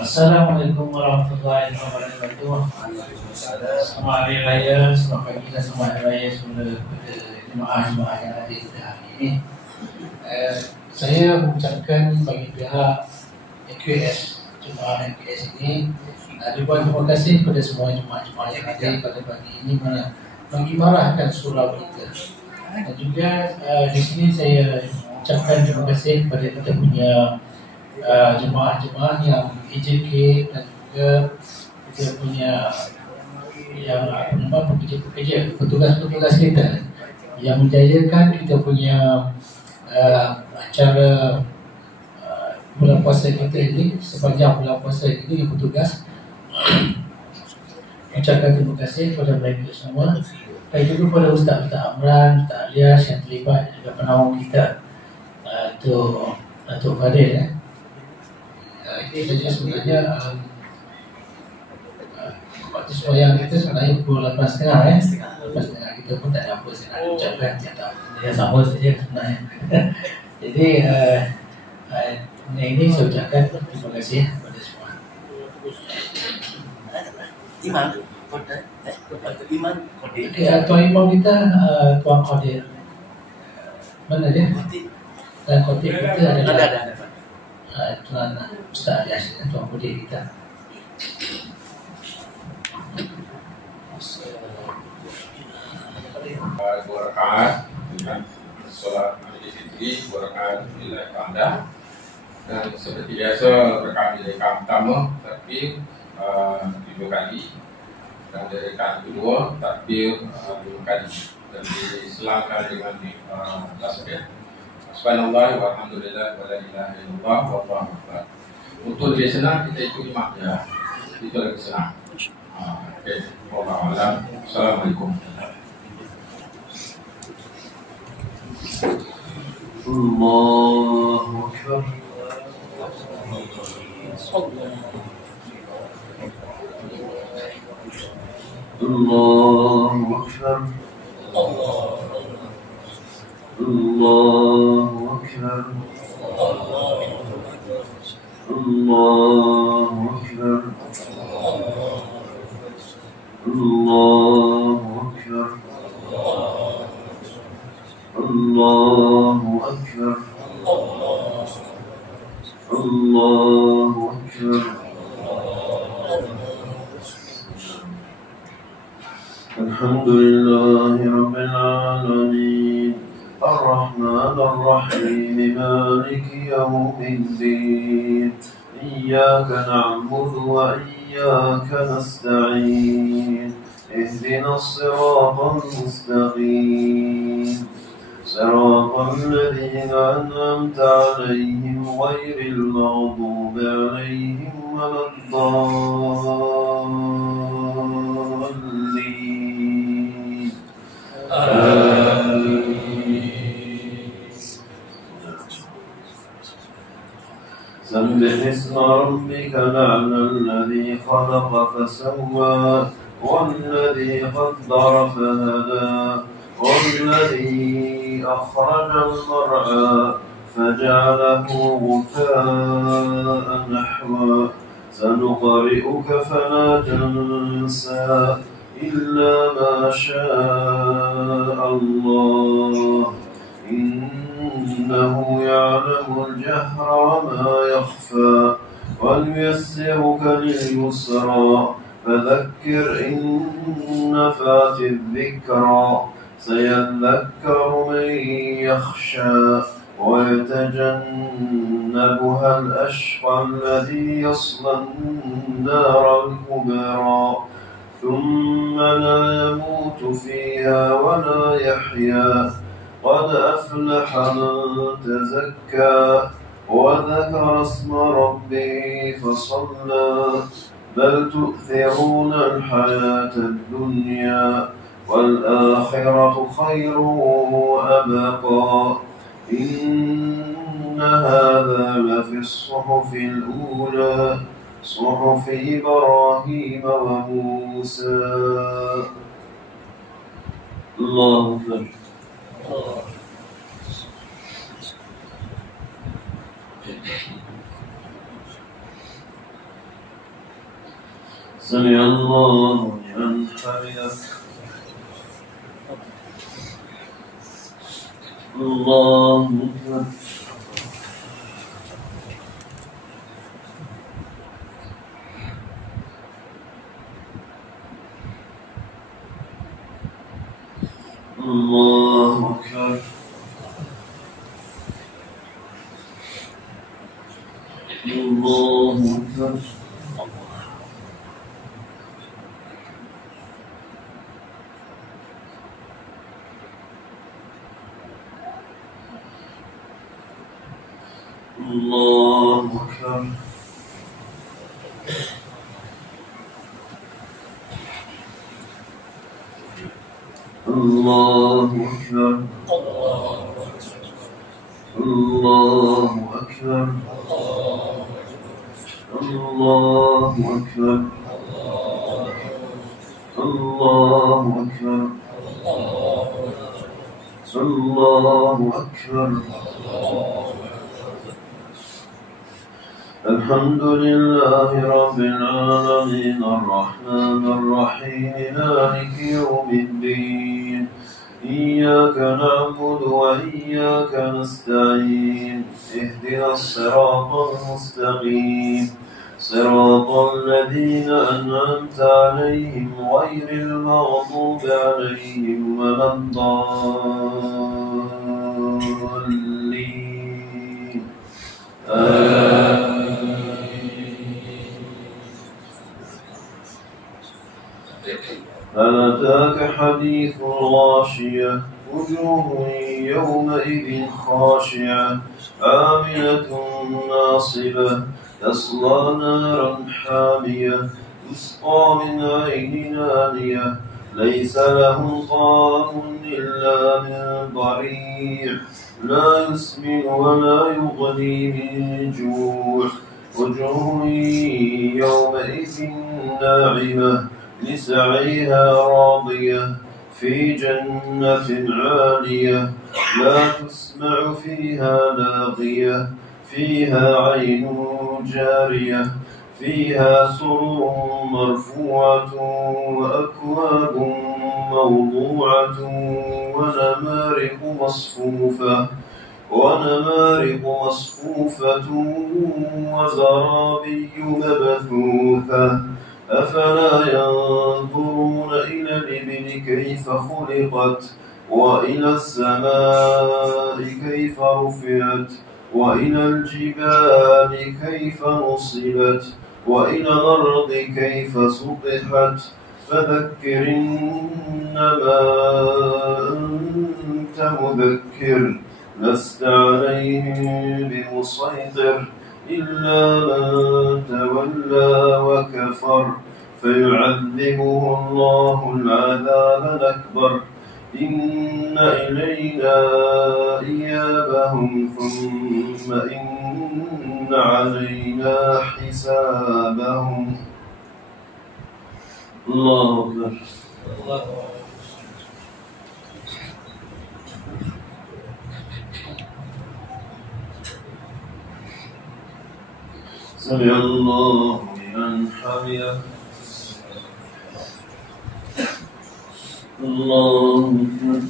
Assalamualaikum warahmatullahi wabarakatuh. Selamat Hari Raya, selamat pagi dan selamat Hari Raya semula kepada jemaah-jemaah yang hadir pada hari ini. Saya mengucapkan bagi pihak AQS, jemaah AQS ini, ribuan terima kasih kepada semua jemaah-jemaah yang hadir pada pagi ini mengimarahkan surau kita. Dan juga di sini saya ucapkan terima kasih kepada kita punya jemaah-jemaah yang EJK dan juga kita punya yang pekerja-pekerja, petugas-petugas kita yang menjayakan kita punya acara bulan puasa kita ini. Sepanjang bulan puasa ini petugas ucapkan terima kasih kepada mereka semua. Dan juga kepada Ustaz Amran, Ustaz Alias yang terlibat, dan juga penawar kita, Datuk Fadil. Ini saja sebenarnya waktu sembahyang kita sebenarnya pukul 8.30 8.30 kita pun tak ada apa saya nak ucapkan, dia sama saja sebenarnya. Jadi ini saya ucapkan terima kasih kepada semua. Tuan Imam kita, Tuan Qadir, mana dia? Dan Qadir kita adalah Tuan Ustaz Alias, Tuan Qadir kita. Dua rakaat dengan solat majlis fitri, dua rakaat bila anda, dan seperti biasa rakaat bila pertama takbir 7 kali, dan dari rakaat kedua takbir 5 kali, dan diselangkan dengan tasbih subhanallah walhamdulillah wala ilaha illallah wallahu akbar. Untuk lebih senang kita ikut imam ya, itu lebih senang. Okey, wallahu a'lam. Assalamualaikum. Allahu Akbar. Allahu Akbar. Allahu Akbar. Allahu Akbar. Allahu Akbar. Allahu Akbar. Allahu Akbar. Alhamdulillahi Rabbil Alamin, Ar-Rahman Ar-Rahim, Maliki Yawmiddin, Iyyaka na'budu wa iyyaka nasta'in, Ihdinas siratal mustaqim, صراط الذين أنعمت عليهم غير المغضوب عليهم ولا الضالين. آمين. سبح اسم ربك الأعلى الذي خلق فسوى والذي قدر فهدى والذي أخرج المرعى فجعله غثاء نحوا سنقرئك فلا تنسى إلا ما شاء الله إنه يعلم الجهر وما يخفى ونيسرك لليسرى فذكر إن نفعت الذكرى سيذكر من يخشى ويتجنبها الأشقى الذي يصلى النار الكبرى ثم لا يموت فيها ولا يحيا قد أفلح من تزكى وذكر اسم ربه فصلى بل تؤثرون الحياة الدنيا والآخرة خير وأبقى إن هذا لفي الصحف الأولى صحف إبراهيم وموسى. الله أكبر. سمع الله لمن حمده. الله أكبر. الله أكبر. الله أكبر. الله أكبر. الله أكبر الله أكبر الله أكبر الله أكبر الله أكبر الحمد لله رب العالمين الرحمن الرحيم مالك يوم الدين إياك نعبد وإياك نستعين اهدنا الصراط المستقيم صراط الذين أنعمت عليهم غير المغضوب عليهم ولا الضالين هل أتاك حديث الغاشية وجوه يومئذ خاشعة عاملة ناصبة تصلى نارا حامية تسقى من عين آنية ليس لهم طعام إلا من ضريع لا يسمن ولا يغني من جوع وجوه يومئذ ناعمة لسعيها راضية في جنة عالية لا تسمع فيها لاغية فيها عين جارية فيها سرر مرفوعة وأكواب موضوعة ونمارق مصفوفة وزرابي مبثوثة أفلا ينظرون إلى الإبل كيف خلقت وإلى السماء كيف رفعت وإلى الجبال كيف نصبت وإلى الأرض كيف سطحت فذكر إنما أنت مذكر لست عليهم بمسيطر إلا من تولى وكفر فيعذبه الله العذاب الأكبر إن إلينا إيابهم ثم إن علينا حسابهم الله أكبر سمع الله لمن حمده الله أكبر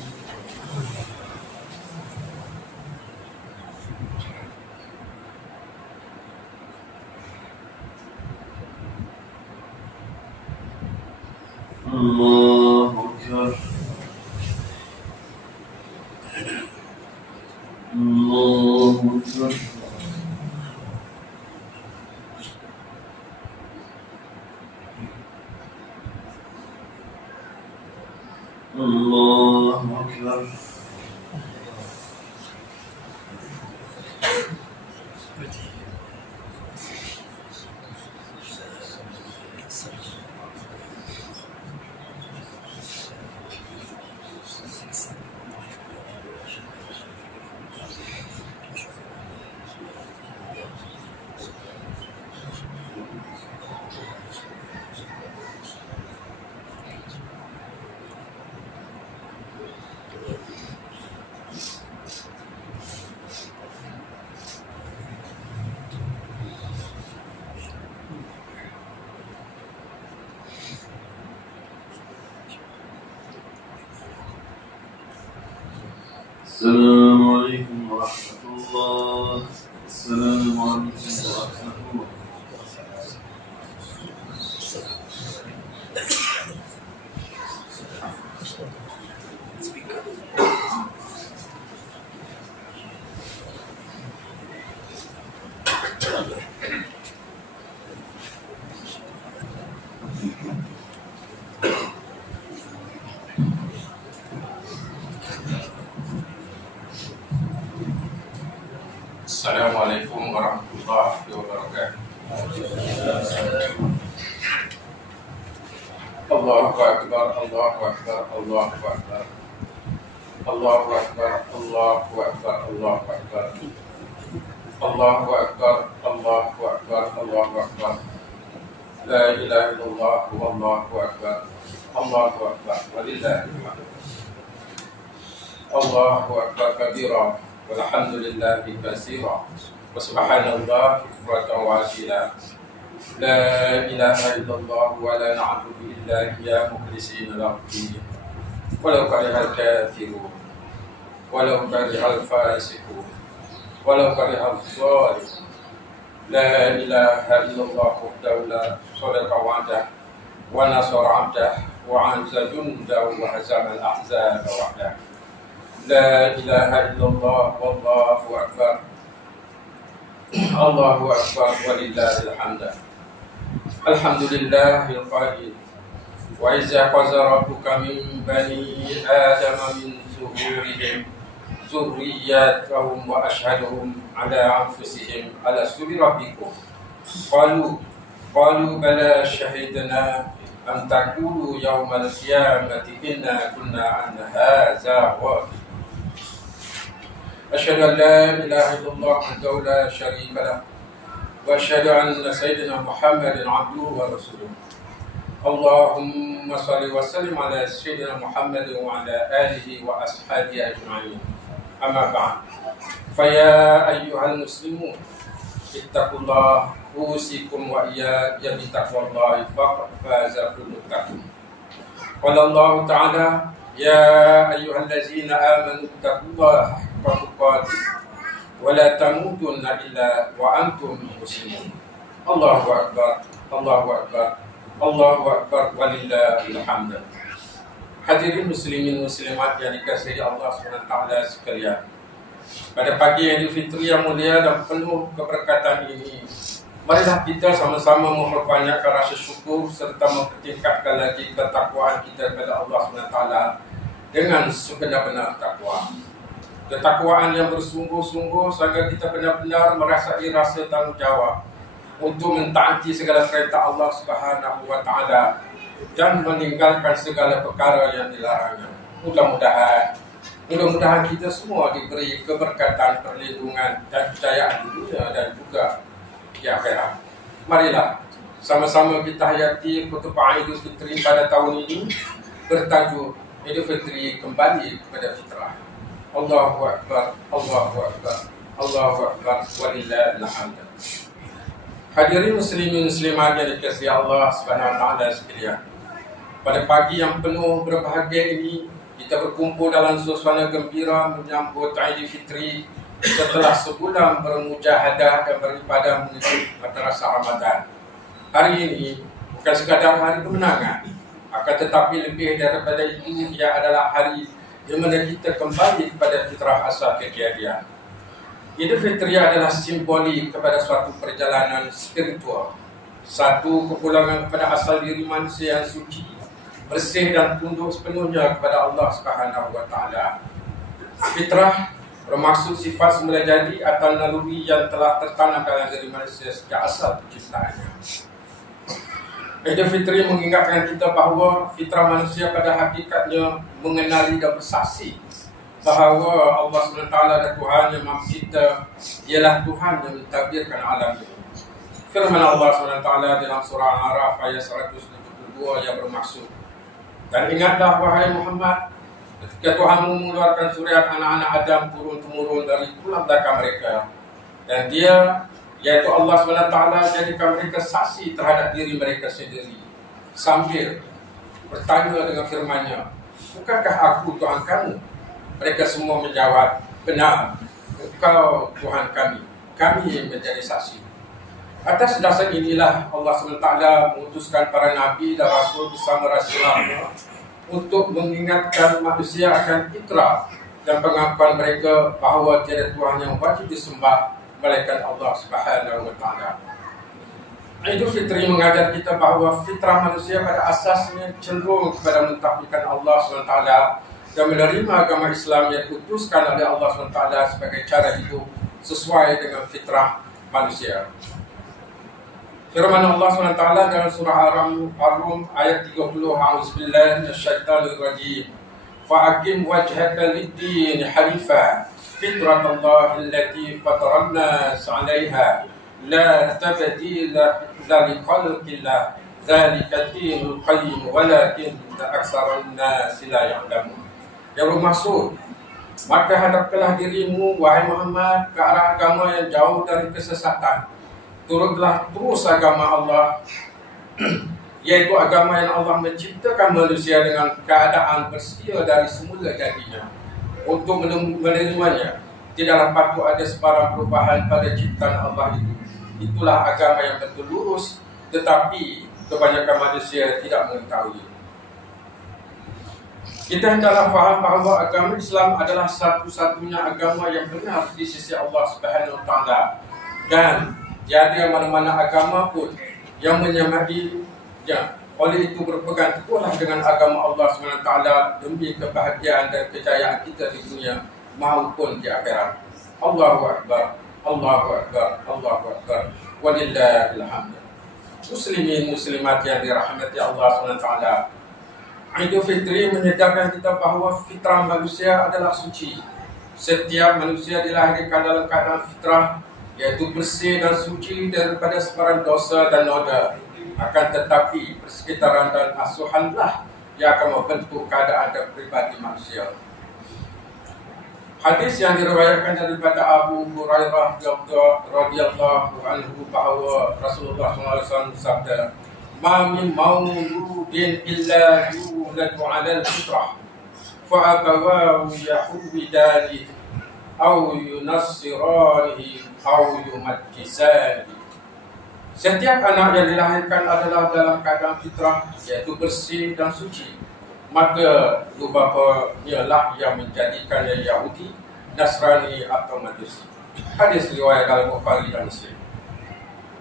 الله أكبر الله أكبر الله أكبر السلام عليكم ورحمة الله. السلام عليكم ورحمة الله. Assalamualaikum warahmatullahi wabarakatuh. Allahu Akbar, Allahu Akbar, Allahu Akbar. Allahu Akbar, Allahu Akbar, Allahu Akbar. Allahu Akbar, Allahu Akbar, Allahu Akbar. La ilaha illallah, wallahu akbar. Allahu Akbar, walillahil hamd. Allahu Akbar kabira, walhamdulillahi katsira. Wa subhanallah bukratan wa asila. La ilaha illallah wa la na'budu illa iyyahu mukhlishina lahu-d-din. Walau karihal kafirun, walau karihal fasiqun, walau karihal zalimun. La ilaha illallah wahdahu la sharika lahu wa nasara 'abdahu wa 'azza jundahu wa hazama al-ahzaba wahdahu. La ilaha illallah wallahu akbar. Allahu Akbar walillahil hamd. Alhamdulillahil qa'il. Wa iza qaza rabbuka min bani adama min zuhurihim zurriyyatahum wa ashhaduhum ala anfusihim alastu bi rabbikum qalu bala shahidna an taqulu yawmal qiyamati inna kunna an hadza ghafilin. أشهد أن لا إله إلا الله وحده لا شريك له وأشهد أن سيدنا محمد عبده ورسوله. اللهم صل وسلم على سيدنا محمد وعلى آله وأصحابه أجمعين. أما بعد، فيا أيها المسلمون اتقوا الله، أوصيكم وإياي بتقوى الله فقد فاز كل متقي. قال الله تعالى: يا أيها الذين آمنوا اتقوا الله حق تقاته ولا تموتن إلا وأنتم مسلمون. الله أكبر، الله أكبر، الله أكبر walillahil hamd. Hadirin muslimin muslimat yang dikasihi Allah SWT sekalian, pada pagi Idul Fitri yang mulia dan penuh keberkatan ini, marilah kita sama-sama memperbanyakkan rasa syukur serta mempertingkatkan lagi ketakwaan kita kepada Allah SWT dengan sebenar-benar takwa. Ketakwaan yang bersungguh-sungguh sehingga kita benar-benar merasai rasa tanggungjawab untuk mentaati segala perintah Allah Subhanahu wa taala dan meninggalkan segala perkara yang dilarangnya. Mudah-mudahan kita semua diberi keberkatan, perlindungan dan kejayaan di dunia dan juga di akhirat. Marilah sama-sama kita hayati khutbah Idul Fitri pada tahun ini bertajuk Idul Fitri kembali kepada fitrah. Allahu Akbar, Allahu Akbar, Allahu Akbar walillahil hamd. Hadirin muslimin muslimat yang dikasihi Allah Subhanahu wa taala sekalian, pada pagi yang penuh berbahagia ini kita berkumpul dalam suasana gembira menyambut Idul Fitri setelah sebulan bermujahadah dan beribadah menuju madrasah Ramadan. Hari ini bukan sekadar hari kemenangan, akan tetapi lebih daripada itu, ia adalah hari di mana kita kembali kepada fitrah asal kejadian. Idul Fitri adalah simbolik kepada suatu perjalanan spiritual, satu kepulangan kepada asal diri manusia yang suci, bersih dan tunduk sepenuhnya kepada Allah Subhanahu wa taala. Fitrah bermaksud sifat semula jadi atau naluri yang telah tertanam dalam diri manusia sejak asal penciptaannya. Idul Fitri mengingatkan kita bahawa fitrah manusia pada hakikatnya mengenali dan bersaksi bahawa Allah SWT adalah Tuhan yang Maha Pencipta, ialah Tuhan yang mentadbirkan alam ini. Firman Allah SWT dalam surah Al-A'raf ayat 172 yang bermaksud, dan ingatlah wahai Muhammad, ketika Tuhanmu mengeluarkan suriat anak-anak Adam turun-temurun dari tulang belakang mereka, dan dia, yaitu Allah SWT, jadikan mereka saksi terhadap diri mereka sendiri, sambil bertanya dengan firman-Nya, bukankah aku Tuhan kamu? Mereka semua menjawab, benar, Engkau Tuhan kami, kami menjadi saksi. Atas dasar inilah Allah SWT mengutuskan para Nabi dan Rasul bersama Rasulullah untuk mengingatkan manusia akan fitrah dan pengakuan mereka bahawa tiada Tuhan yang wajib disembah melainkan Allah Subhanahu wa taala. Idul Fitri mengajar kita bahawa fitrah manusia pada asasnya cenderung kepada mentauhidkan Allah SWT dan menerima agama Islam yang diutuskan oleh Allah SWT sebagai cara hidup sesuai dengan fitrah manusia. Firman Allah SWT dalam surah Ar-Rum ayat 30, A'udzubillahi minasyaitonirrajim. فأقم وجهك للدين حنيفا فطرة الله التي فطر الناس عليها لا تبديل لخلق الله ذلك الدين القيم ولكن أكثر الناس لا يعلمون. Yang bermaksud, maka hadapkanlah dirimu wahai Muhammad ke arah agama yang jauh dari kesesatan. Turutlah terus agama Allah yaitu agama yang Allah menciptakan manusia dengan keadaan bersedia dari semula jadinya. Untuk menerimanya tidaklah patut ada sebarang perubahan pada ciptaan Allah itu. Itulah agama yang betul lurus, tetapi kebanyakan manusia tidak mengetahui. Kita hendaklah faham bahawa agama Islam adalah satu-satunya agama yang benar di sisi Allah Subhanahu Wa Taala, dan tiada mana-mana agama pun yang menyamainya. Oleh itu berpegang teguhlah dengan agama Allah Subhanahu Wa Taala demi kebahagiaan dan kejayaan kita di dunia maupun di akhirat. Allahu Akbar, Allahu Akbar, Allahu Akbar. Walillahil hamd. Muslimin muslimat yang dirahmati Allah Subhanahu Wa Taala. Idul Fitri menyedarkan kita bahawa fitrah manusia adalah suci. Setiap manusia dilahirkan dalam keadaan fitrah, yaitu bersih dan suci daripada sebarang dosa dan noda. Akan tetapi persekitaran dan asuhanlah yang akan membentuk keadaan dan pribadi manusia. Hadis yang diriwayatkan daripada Abu Hurairah radhiyallahu anhu bahawa Rasulullah SAW bersabda, "Ma min mauludin illa yuladu 'ala al-fitrah, fa abawahu yahwidanihi aw yunassiranihi aw yumajjisanihi." Setiap anak yang dilahirkan adalah dalam keadaan fitrah, yaitu bersih dan suci. Maka ibu bapanya lah yang menjadikannya Yahudi, Nasrani atau Majusi. Hadis riwayat Al-Bukhari dan Muslim.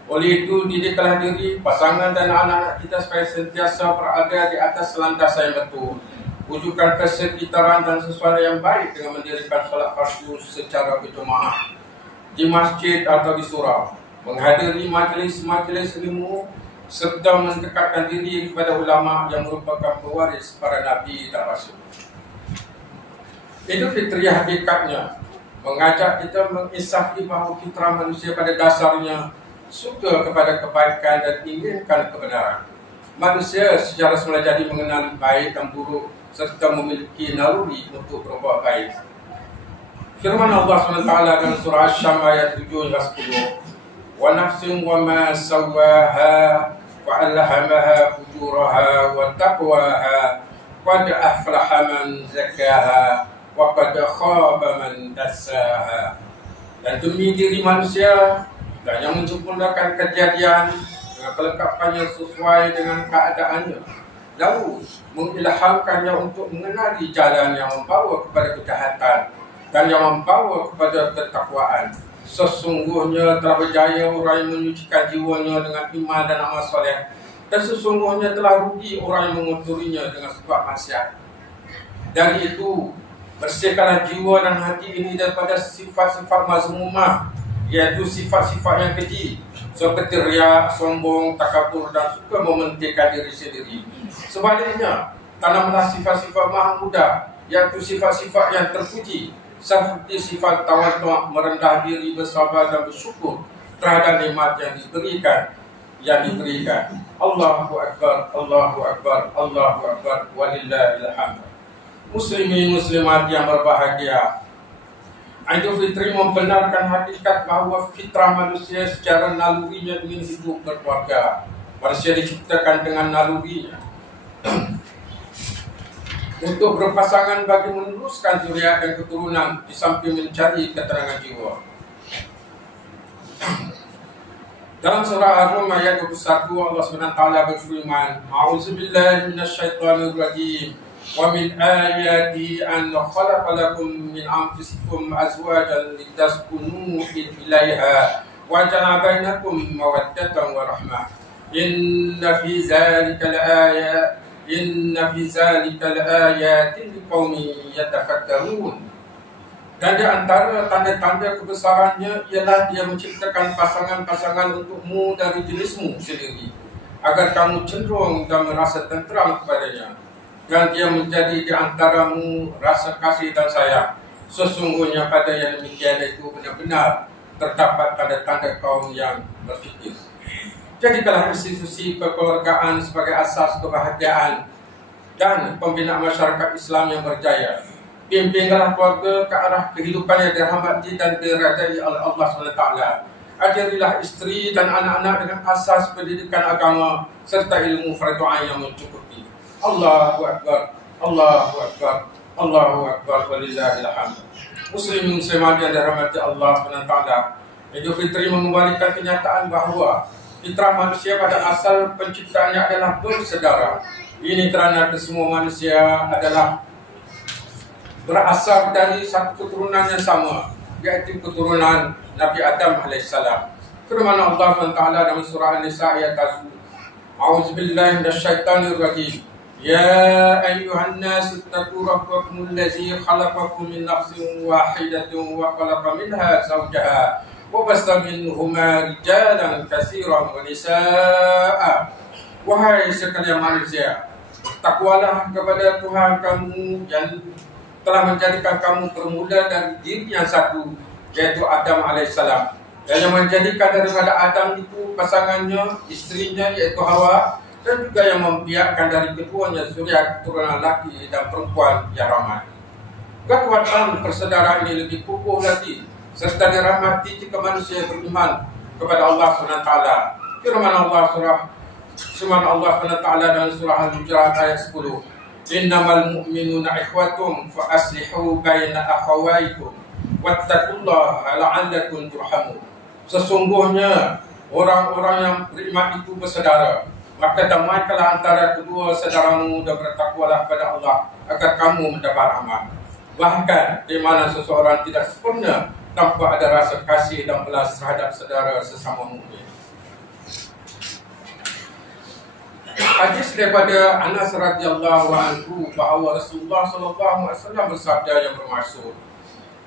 Oleh itu, didiklah diri, pasangan dan anak-anak kita supaya sentiasa berada di atas landasan yang betul. Wujudkan kesekitaran dan sesuatu yang baik dengan mendirikan solat fardu secara berjemaah di masjid atau di surau, menghadiri majlis-majlis ilmu, serta mendekatkan diri kepada ulama yang merupakan pewaris para nabi dan rasul. Idul Fitri hakikatnya mengajak kita menginsafkan bahawa fitrah manusia pada dasarnya suka kepada kebaikan dan inginkan kebenaran. Manusia secara semula jadi mengenali baik dan buruk serta memiliki naluri untuk berbuat baik. Firman Allah SWT dalam surah Asy-Syams ayat 7 hingga 10. Wa nafsin wa ma sawaha wa alhamaha fujuraha wa taqwaha qad aflaha man zakkaha wa qad khaba man dassaha. Dan demi diri manusia dan yang menyempurnakan kejadian dengan kelengkapannya sesuai dengan keadaannya, lalu mengilhamkannya untuk mengenali jalan yang membawa kepada kejahatan dan yang membawa kepada ketakwaan. Sesungguhnya telah berjaya orang yang menyucikan jiwanya dengan iman dan amal soleh, dan sesungguhnya telah rugi orang yang mengotorinya dengan sebab maksiat. Dari itu, bersihkanlah jiwa dan hati ini daripada sifat-sifat mazmumah, iaitu sifat-sifat yang keji seperti riya, sombong, takabur dan suka mementingkan diri sendiri. Sebaliknya, tanamlah sifat-sifat mahmudah, iaitu sifat-sifat yang terpuji, seperti sifat tawadhu', merendah diri, bersabar dan bersyukur terhadap nikmat yang diberikan. Allahu Akbar, Allahu Akbar, Allahu Akbar, walillahil hamd. Muslimin muslimat yang berbahagia, Idul Fitri membenarkan hakikat bahawa fitrah manusia secara nalurinya ingin hidup berkeluarga. Manusia diciptakan dengan nalurinya untuk berpasangan bagi meneruskan zuriat dan keturunan di samping mencari keterangan jiwa. Dalam surah Ar-Rum ayat 21 Allah SWT berfirman, A'udzubillahi minasyaitonirrajim. Wa min ayati an khalaqa lakum min anfusikum azwajan litaskunu ilaiha wa ja'ala bainakum mawaddatan wa rahmah. Inna fi zalika al-ayatin liqaumin yatafakkarun. Dan di antara tanda-tanda kebesarannya ialah Dia menciptakan pasangan-pasangan untukmu dari jenismu sendiri, agar kamu cenderung dan merasa tenteram kepadanya. dan dia menjadi di antaramu rasa kasih dan sayang. Sesungguhnya pada yang demikian itu benar-benar terdapat tanda-tanda kaum yang berfikir. Jadikanlah institusi kekeluargaan sebagai asas kebahagiaan dan pembinaan masyarakat Islam yang berjaya. Bimbinglah keluarga ke arah kehidupan yang dirahmati dan diridai oleh Allah SWT. Ajarilah isteri dan anak-anak dengan asas pendidikan agama serta ilmu fardu ain yang mencukupi. Allahu Akbar, Allahu Akbar, Allahu Akbar, walillahil hamd. Muslimin muslimat yang dirahmati Allah SWT, Idul Fitri mengembalikan kenyataan bahawa fitrah manusia pada asal penciptaannya adalah bersaudara. Ini kerana kesemua manusia adalah berasal dari satu keturunan yang sama, iaitu keturunan Nabi Adam AS. Firman Allah SWT dalam surah An-Nisa ayat 1. A'udzubillahi minasyaitonirrajim. Ya ayyuhan nas ittaqu rabbakum allazi khalaqakum min nafsin wahidatin wa khalaqa minha zawjaha wa basta minhuma rijalan katsiran wa nisaa. Wahai sekalian manusia, bertakwalah kepada Tuhan kamu yang telah menjadikan kamu bermula dari diri yang satu, yaitu Adam AS, dan yang menjadikan daripada Adam itu pasangannya, isterinya iaitu Hawa, dan juga yang membiarkan dari keduanya zuriat keturunan laki dan perempuan yang ramai. Kekuatan persaudaraan ini lebih kukuh lagi serta dirahmati jika manusia beriman kepada Allah SWT. Firman Allah SWT dalam surah Al-Hujurat ayat 10. Innamal mu'minuna ikhwatum fa aslihu baina akhawaykum wattaqullaha la'allakum turhamun. Sesungguhnya orang-orang yang beriman itu bersaudara, maka damaikanlah antara kedua saudaramu dan bertakwalah kepada Allah agar kamu mendapat rahmat. Bahkan di mana seseorang tidak sempurna tanpa ada rasa kasih dan belas terhadap saudara sesama mukmin. Hadis daripada Anas radhiyallahu anhu bahawa Rasulullah SAW bersabda yang bermaksud,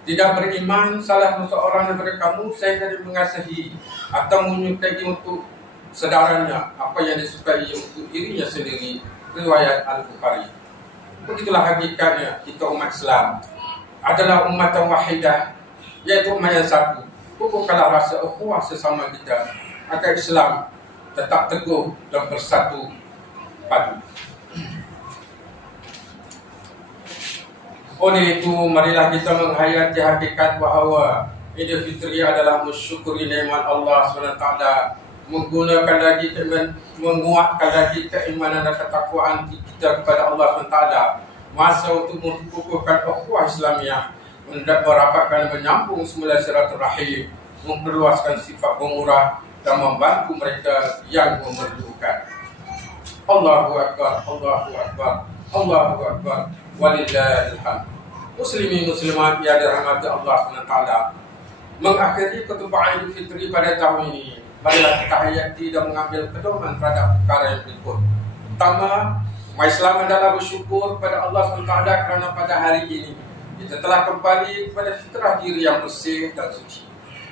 tidak beriman salah seseorang daripada kamu sehingga dia mengasihi atau menyukai untuk saudaranya apa yang disukai untuk dirinya sendiri. Riwayat Al-Bukhari. Begitulah hakikatnya kita umat Islam adalah umat yang wahidah, yaitu umat yang satu. Kukuhkanlah rasa ukhuwah sesama kita agar Islam tetap teguh dan bersatu padu. Oleh itu, marilah kita menghayati hakikat bahawa Idul Fitri adalah mensyukuri nikmat Allah SWT, menggunakan lagi, menguatkan lagi keimanan dan ketakwaan kita kepada Allah SWT, masa untuk mengukuhkan ukhuwah Islamiyah, merapatkan menyambung semula silaturahim, memperluaskan sifat pemurah dan membantu mereka yang memerlukan. Allahu Akbar, Allahu Akbar, Allahu Akbar, walillahil hamd. Muslimin muslimat yang dirahmati Allah SWT, mengakhiri khutbah Idul Fitri pada tahun ini, marilah kita hayati dan mengambil pedoman terhadap perkara yang berikut. Pertama, umat Islam adalah bersyukur kepada Allah SWT kerana pada hari ini kita telah kembali kepada fitrah diri yang bersih dan suci.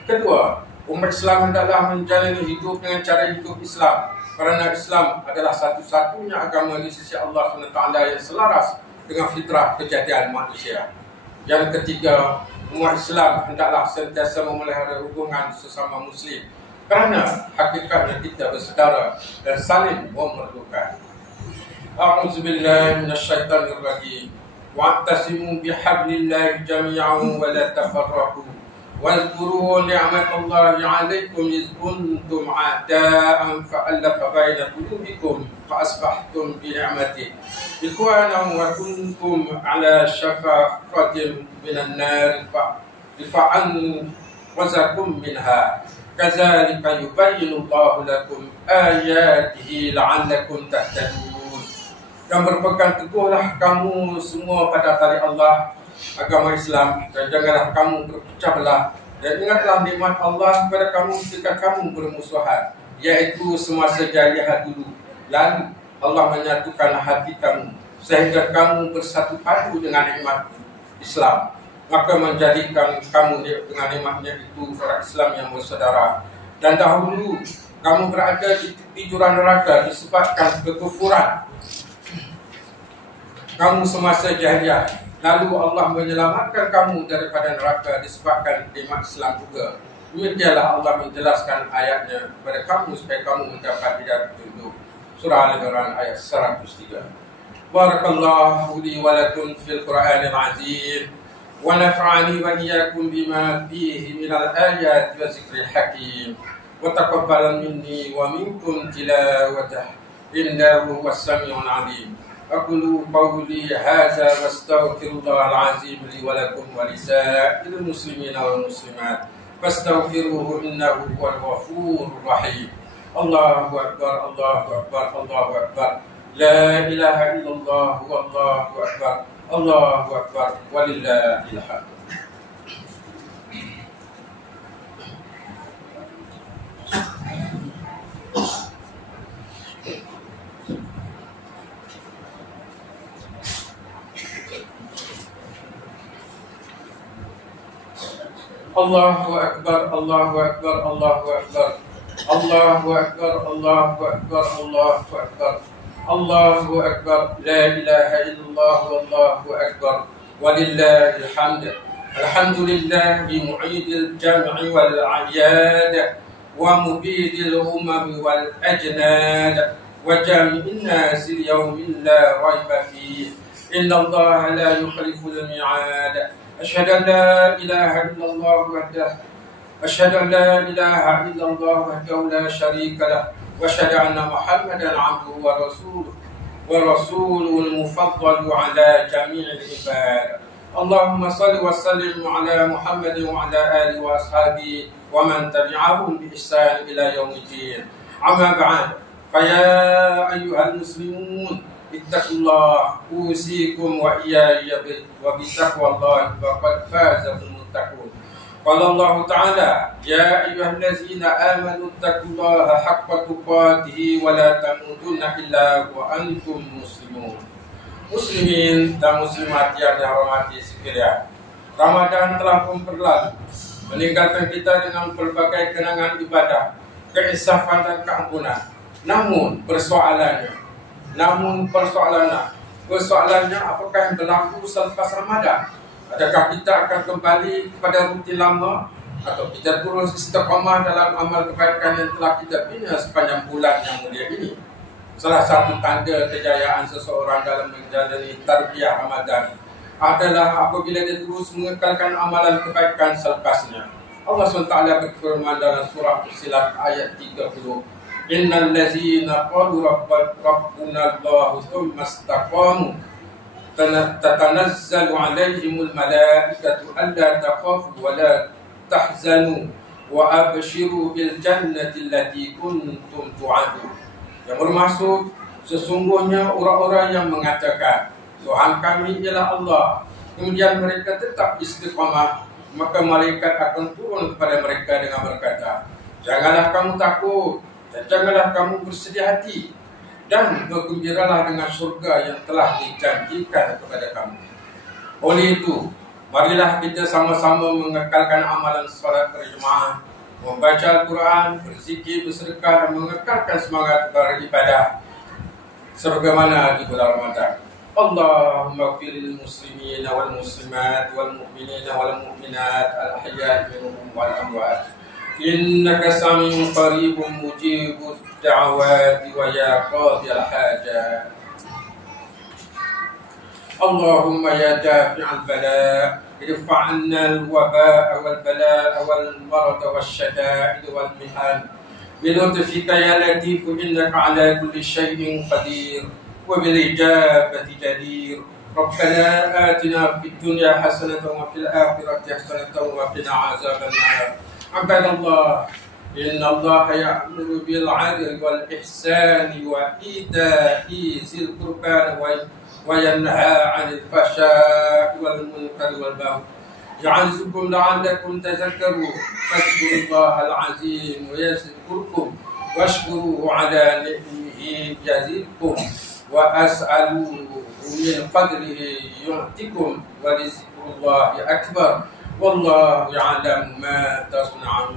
Kedua, umat Islam adalah menjalani hidup dengan cara hidup Islam, kerana Islam adalah satu-satunya agama di sisi Allah SWT yang selaras dengan fitrah kejadian manusia. Yang ketiga, umat Islam hendaklah sentiasa memelihara hubungan sesama Muslim, kerana hakikatnya kita bersaudara dan saling memerlukan. A'udzubillahi minasyaitonirrajim. Wa'tasimu bihablillahi jami'an wa la tafarraqu. واذكروا نعمة الله عليكم إذ كنتم أعداء فألف بين قلوبكم فأصبحتم بنعمته إخوانا وكنتم على شفا حفرة من النار فأنقذكم منها كذلك يبين الله لكم آياته لعلكم تهتدون. Dan berpegang teguhlah kamu semua pada tali Allah, agama Islam, dan janganlah kamu berpecah belah, dan ingatlah nikmat Allah kepada kamu ketika kamu bermusuhan, yaitu semasa jahiliyah dulu. Lalu Allah menyatukan hati kamu sehingga kamu bersatu padu dengan nikmat Islam, maka menjadikan kamu dengan nikmatnya itu orang Islam yang bersaudara. Dan dahulu kamu berada di tepi jurang neraka disebabkan kekufuran kamu semasa jahiliah, lalu Allah menyelamatkan kamu daripada neraka disebabkan nikmat Islam juga. Demikianlah Allah menjelaskan ayatnya kepada kamu supaya kamu mendapat hidayah petunjuk. Surah Al-Imran ayat 103. Barakallahu li wa lakum fil Qur'anil azim wa nafa'ani wa iyyakum bima fihi minal ayati wa zikril hakim wa taqabbal minni wa minkum tilawatah innahu huwas samiul alim. Aqulu qawli hadza wastaghfirullahal azim li wa lakum wa lisa'iril muslimina wal muslimat fastaghfiruhu innahu huwal ghafurur rahim. Allahu akbar, Allahu akbar, Allahu akbar. La ilaha illallah wallahu akbar. Allahu akbar walillahil hamd. Allahu akbar, Allahu akbar, Allahu akbar. Allahu akbar, Allahu akbar, Allahu akbar. Allahu akbar. La ilaha illallah wallahu akbar. Walillahil hamd. Alhamdulillahi mu'idil jam'i wal a'yad wa mubidil umam wal ajnad wa jami'in nasi yawmin la rayba fihi. Inna Allah la yukhliful mi'ad. أشهد أن لا إله إلا الله وحده أشهد أن لا إله إلا الله وحده لا شريك له وأشهد أن محمدا عبده ورسوله المفضل على جميع العباد. اللهم صل وسلم على محمد وعلى آله وأصحابه ومن تبعهم بإحسان إلى يوم الدين. أما بعد فيا أيها المسلمون اتقوا الله أوصيكم وإياي وبتقوى الله فقد فاز المتقون. قال الله تعالى يا أيها الذين آمنوا اتقوا الله حق تقاته ولا تموتن إلا وأنتم مسلمون. Muslimin dan muslimat yang dihormati sekalian, Ramadan telah pun berlalu, meninggalkan kita dengan berbagai kenangan ibadah, keinsafan dan keampunan. Namun persoalannya apakah yang berlaku selepas Ramadan? Adakah kita akan kembali kepada rutin lama atau kita terus istiqamah dalam amal kebaikan yang telah kita bina sepanjang bulan yang mulia ini? Salah satu tanda kejayaan seseorang dalam menjalani tarbiyah Ramadan adalah apabila dia terus mengekalkan amalan kebaikan selepasnya. Allah SWT berfirman dalam surah Fussilat ayat 30. Innal ladzina qalu rabbuna Allah tsumma istaqamu tatanazzalu alaihimul malaikatu alla takhafu wa la tahzanu wa abshiru bil jannati allati kuntum tu'adun. Yang bermaksud sesungguhnya orang-orang yang mengatakan Tuhan kami ialah Allah, kemudian mereka tetap istiqamah, maka malaikat akan turun kepada mereka dengan berkata, janganlah kamu takut dan janganlah kamu bersedih hati, dan bergembiralah dengan syurga yang telah dijanjikan kepada kamu. Oleh itu, marilah kita sama-sama mengekalkan amalan salat berjemaah, membaca Al-Quran, berzikir, bersedekah dan mengekalkan semangat beribadah sebagaimana di bulan Ramadan. Allahumma ighfir lil muslimin wal muslimat wal mu'minin wal mu'minat al ahya'i minhum wal amwat. Innaka sami'un qaribun mujibud da'awati wa ya qadiyal hajat. Allahumma ya dafi'al bala' irfa' 'anna al-waba'a wal bala'a wal marada wasyada'id wal mihan bi lutfika ya latif innaka 'ala kulli syai'in qadir wa bil ijabati jadir. Rabbana atina fid dunya hasanatan wa fil akhirati hasanatan wa qina 'adzaban nar. Abadallah, inna Allah ya'muru bil 'adli wal ihsani wa ita'i zil qurba wa yanha 'anil fahsya'i wal munkari wal baghi. Ya'idzukum la'allakum tadhakkarun. Fadhkurullahal 'azim wa yazkurkum washkuruhu 'ala ni'amihi yazidkum wa as'aluhu min fadlihi yu'tikum wa rizqullahi akbar. Wallahu ya'lamu ma tasna'un.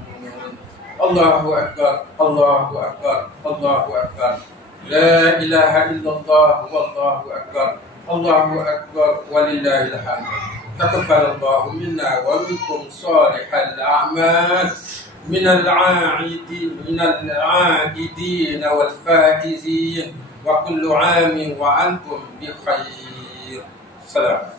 Allahu akbar, Allahu akbar, Allahu akbar. La ilaha illallah wallahu akbar. Allahu Akbar walillahil hamd. Taqabbalallahu minna wa minkum salihal a'mal minal 'abidin wal faizin wa kullu 'amin wa antum bi khair. Salam.